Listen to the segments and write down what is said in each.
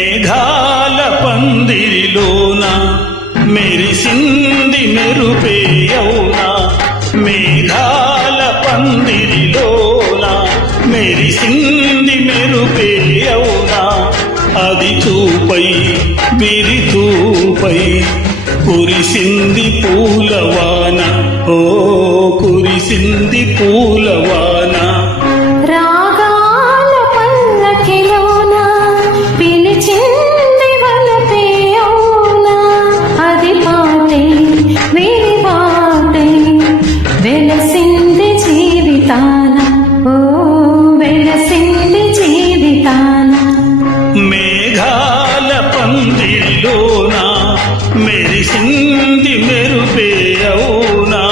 మేఘాల పందిరిలోన మెరిసింది మెరుపే అవునా, మేఘాల పందిరిలోన మెరిసింది మెరుపే అవునా, అది చూపై విరితూపై కురిసింది పూలవాన, ఓ కురిసింది పూలవాన. రాగాల పల్లకిలోన పిలిచింది వలపే అవునా, అది పాటే వేరే పాటే వెలసింది జీవితాన, ఓ వెలసింది జీవితాన. మేఘాల పందిరిలోన మెరిసింది మెరుపే అవునా.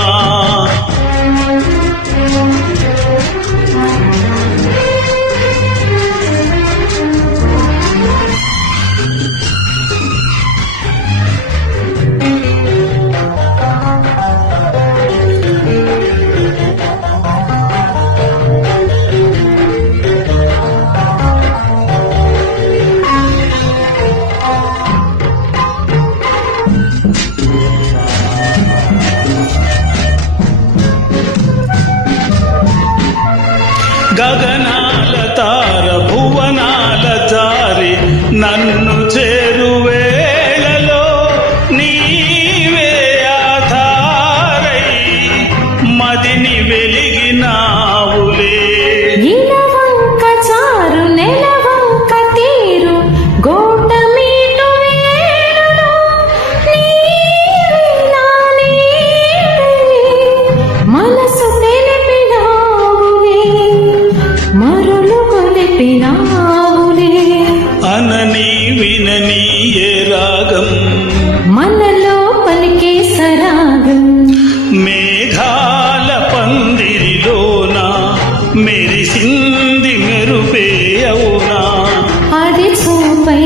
గగనాల తార భువనాల జారి నన్ను చేరువేళలో నీవే ఆధారై మదిని వెలిగినావులే. ఇలవంక చారు నెలవంక తీరు గోట మీటు వేళలో నీవే నా నీడై మనసు తెలిపినావులే, మరులు కొలిపినావులే. అనని వినని ఏ రాగం మనలో పలికే సరాగం. మేఘాల పందిరిలోన మెరిసింది మెరుపే అవునా, అది చూపై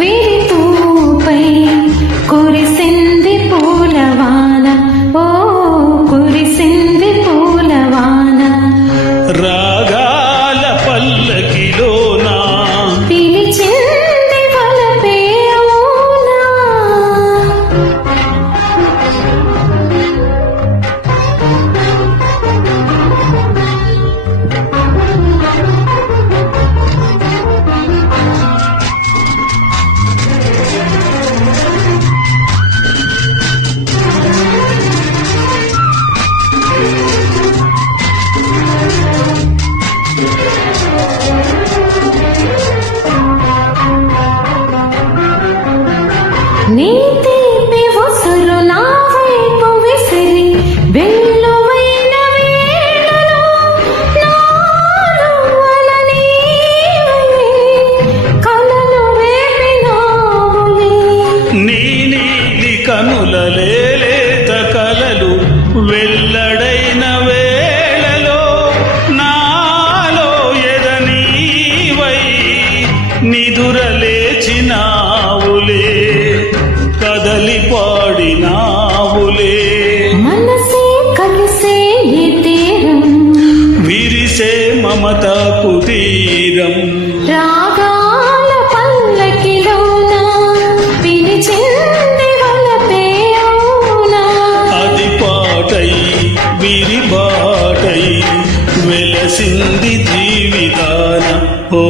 వేరి తూపై కురిసింది పూలవాన, ఓ కురిసింది పూలవాన. రాగాల పల్లకిలోన పిలిచింది వలపే అవునా. నీ తీపి ఉసురు నా వైపు విసిరి వెల్లువైన వేళలో నాలో అలనీవై కలలు రేపినావులే. నీ నీలి కనుల లేలేత కలలు వెల్లడైన వేళలో నాలో ఎదనీవై నిదురలేచినావులే, కదలి పాడినావులే. మనసే కలిసే ఈ తీరం విరిసే మమతా కుటీరం. రాగాల పల్లకిలోన పిలిచింది వలపే అవునా, అది పాటై విరిబాటై వెలసింది జీవితాన, ఓ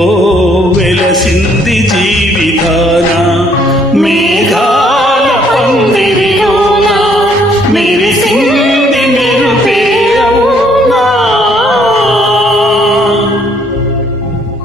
వెలసింది జీవితాన.